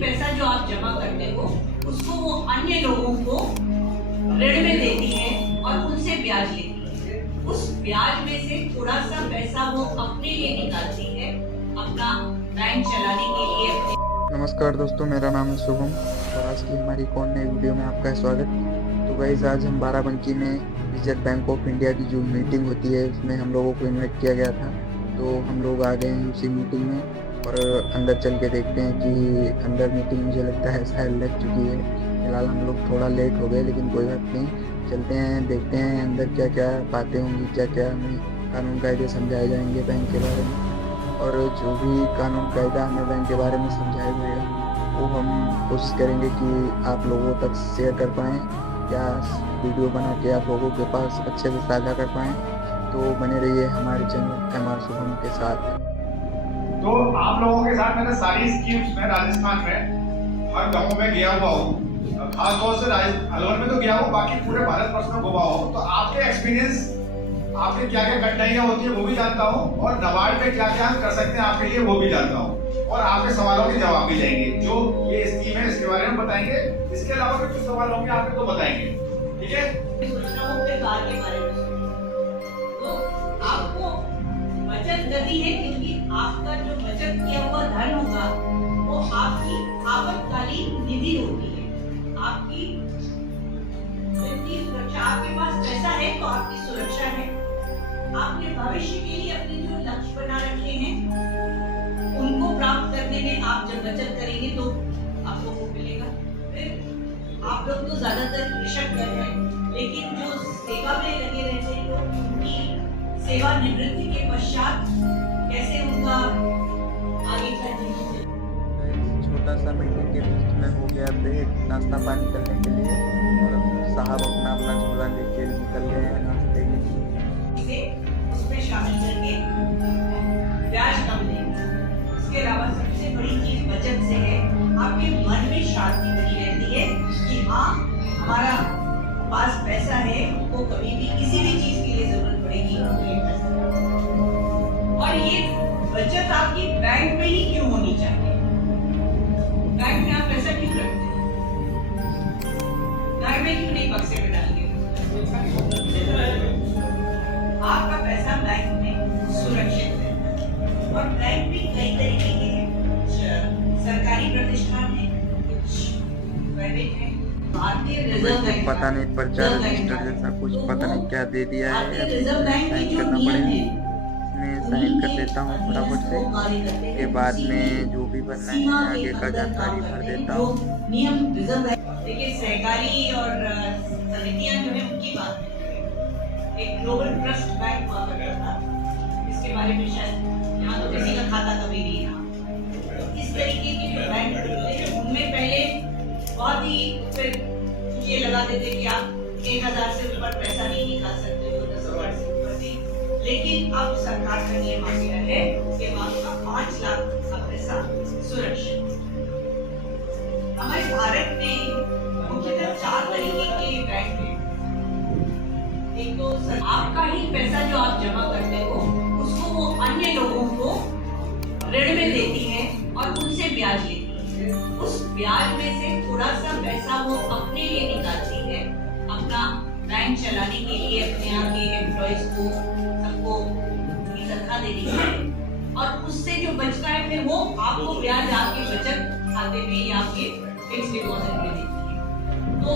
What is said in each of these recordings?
पैसा जो आप जमा करते हो उसको वो अन्य लोगों को ऋण में देती है और उनसे ब्याज लेती है। उस ब्याज में से थोड़ा सा पैसा वो अपने लिए निकालती है, अपना बैंक चलाने के लिए। नमस्कार दोस्तों, मेरा नाम है शुभम और आज की हमारी एक और नई वीडियो में आपका स्वागत। तो गाइस, आज हम बाराबंकी में रिजर्व बैंक ऑफ इंडिया की जो मीटिंग होती है उसमें हम लोगों को इनवाइट किया गया था। तो हम लोग आ गए हैं उसी मीटिंग में और अंदर चल के देखते हैं कि अंदर मीटिंग मुझे लगता है शायद लग चुकी है। फिलहाल हम लोग थोड़ा लेट हो गए, लेकिन कोई बात नहीं, चलते हैं देखते हैं अंदर क्या क्या बातें होंगी, क्या क्या हमें कानून कायदे समझाए जाएंगे बैंक के बारे में। और जो भी कानून कायदा हमें बैंक के बारे में समझाया गया वो हम कोशिश करेंगे कि आप लोगों तक शेयर कर पाएँ या वीडियो बना के आप लोगों के पास अच्छे से साझा कर पाएँ। तो बने रहिए हमारे चैनल MR शुभम के साथ। तो आप लोगों के साथ मैंने सारी स्कीम्स में राजस्थान में हर गाँव में गया हुआ हूँ, खासतौर से अलवर में तो गया हूँ, बाकी पूरे भारत वर्ष में घुमा हूँ। तो आपके एक्सपीरियंस, आपके क्या क्या कठिनाइयाँ होती है वो भी जानता हूँ और नबार्ड में क्या क्या हम कर सकते हैं आपके लिए वो भी जानता हूँ और आपके सवालों के जवाब भी देंगे। जो ये स्कीम है इसके बारे में बताएंगे, इसके अलावा भी कुछ सवाल होंगे आपके तो बताएंगे, ठीक है? तो आपको बचत करनी है क्योंकि आपका जो बचत किया हुआ धन होगा वो आपकी आपातकालीन निधि होती है, आपकी वित्तीय सुरक्षा। आपके पास पैसा है तो आपकी सुरक्षा है। आपने भविष्य के लिए अपने जो लक्ष्य बना रखे हैं उनको प्राप्त करने में आप जब बचत करेंगे तो आपको वो मिलेगा। फिर आप लोग तो ज्यादातर कृषक हैं, लेकिन जो सेवा में लगे रहते हैं लोग, उनकी सेवानिवृत्ति के पश्चात कैसे उनका आगे का जीवन। छोटा सा मीटिंग के बीच में हो गया ब्रेक नाश्ता पानी करने के लिए और साहब अपना अपना झोला लेके निकल गए हैं नाश्ते के लिए। उसमें शामिल करके ब्याज कम देंगे। इसके अलावा सबसे बड़ी चीज बचत से है, आपके मन में शांति बनी रहती है कि हाँ हमारा पास पैसा है, वो कभी भी किसी भी चीज के लिए जरूरत पड़ेगी तो ये पैसा। और ये बचत आपकी बैंक में ही क्यों होनी चाहिए? बैंक में आप पैसा क्यों रखते हैं? घर में क्यों नहीं बक्से में डाल के? आपका पैसा बैंक में सुरक्षित है और बैंक भी कई तरीके के हैं। कुछ सरकारी प्रतिष्ठान है, कुछ प्राइवेट है। भारतीय रिजर्व बैंक पता नहीं प्रचार रजिस्टर जैसा कुछ पता नहीं क्या दे दिया है, भारतीय रिजर्व बैंक की जो नियम है मैं साइन कर देता हूँ फटाफट से, के बाद में जो भी बनना है आगे का जानकारी भर देता हूँ। नियम रिजर्व बैंक, देखिए सहकारी और समितियां जो है उनकी बात है। एक ग्लोबल ट्रस्ट बैंक हुआ करता था, इसके बारे में शायद यहाँ तो किसी का खाता कभी नहीं था। इस तरीके के जो बैंक होते हैं उनमें पहले बहुत ही फिर ये लगा देते कि आप 1000 से ऊपर पैसा नहीं निकाल सकते हो, 10,000 से ऊपर नहीं। लेकिन अब सरकार का नियम आ गया है कि आपका 5 लाख का पैसा सुरक्षित। हमारे भारत में मुख्यतः 4 तरीके के बैंक हैं। एक तो आपका ही पैसा जो आप जमा करते हो उसको वो अन्य लोगों को ऋण में देती है और उनसे ब्याज लेती है। उस ब्याज में से थोड़ा सा पैसा वो अपने लिए निकालती है, अपना बैंक चलाने के लिए, अपने यहाँ के एम्प्लॉइज को सबको की तनख्वाह देने के लिए, और उससे जो बचता है फिर वो आपको ब्याज आपके बचत खाते में या आपके फिक्स डिपॉजिट में देती है। तो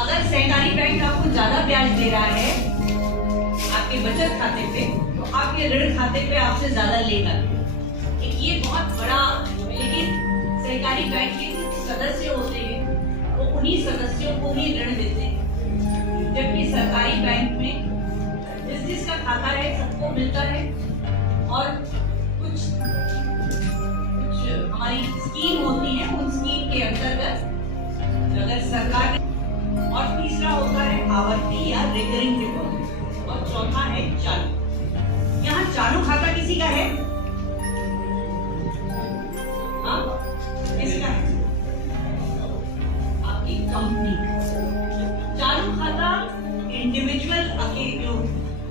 अगर सहकारी बैंक आपको ज्यादा ब्याज दे रहा है आपके बचत खाते पे, तो आपके ऋण खाते पे आपसे ज्यादा लेगा। ये बहुत बड़ा, लेकिन सहकारी बैंक के कुछ सदस्य होते हैं वो उन्हीं सदस्यों को ही ऋण देते हैं, जबकि सरकारी बैंक में जिसका खाता है सबको मिलता है। और कुछ हमारी स्कीम होती है, उन स्कीम के अंतर्गत अगर सरकार, और तीसरा होता है आवर्ती या रिकरिंग डिपॉजिट, और चौथा है चालू। यहाँ चालू खाता किसी का है? हाँ, किसका है? आपकी कंपनी का। चालू खाता इंडिविजुअल जो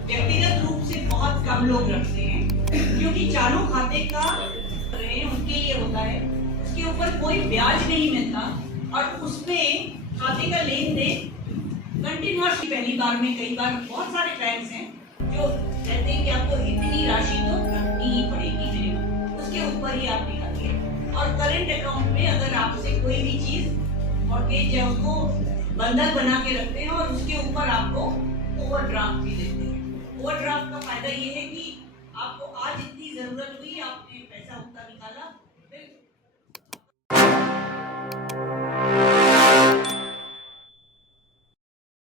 व्यक्तिगत रूप से बहुत कम लोग रखते हैं, क्योंकि चालू खाते का उनके लिए होता है, उसके ऊपर कोई ब्याज नहीं मिलता और उसमें खाते का लेन देन कंटिन्यूअस। पहली बार में कई बार बहुत सारे बैंक्स हैं जो कहते हैं कि आपको इतनी राशि तो रखनी ही पड़ेगी मिनिमम, उसके ऊपर ही आप निकालिए। और करंट अकाउंट में अगर आपसे कोई भी चीज मॉर्गेज है उसको बंधक बना के रखते हैं और उसके ऊपर आपको ओवरड्राफ्ट भी देते हैं। ओवरड्राफ्ट का फायदा ये है कि आपको आज इतनी जरूरत हुई, आपने